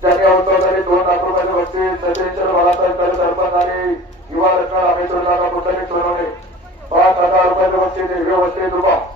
त्यांनी अवकाळी दोन लाख रुपयाचे बसते सजेशन बाळासाहेब सरकार झाली युवा रचना आमच्या सोडवणे पाच हजार रुपयाच्या बसते व्यवस्थित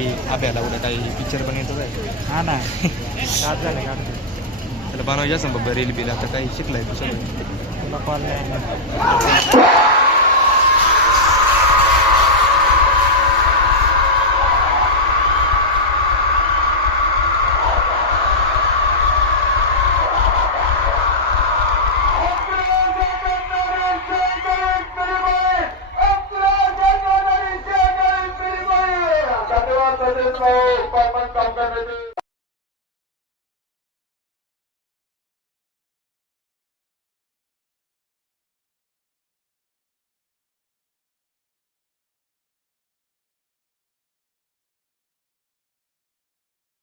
di apa ya udah tadi picture bang itu deh mana kartu nih Kalau depan aja sampai beri lebih lah terkait sih lah itu sih lakukan ప్రయత్నం ఉత్పన్నం కలగలేదు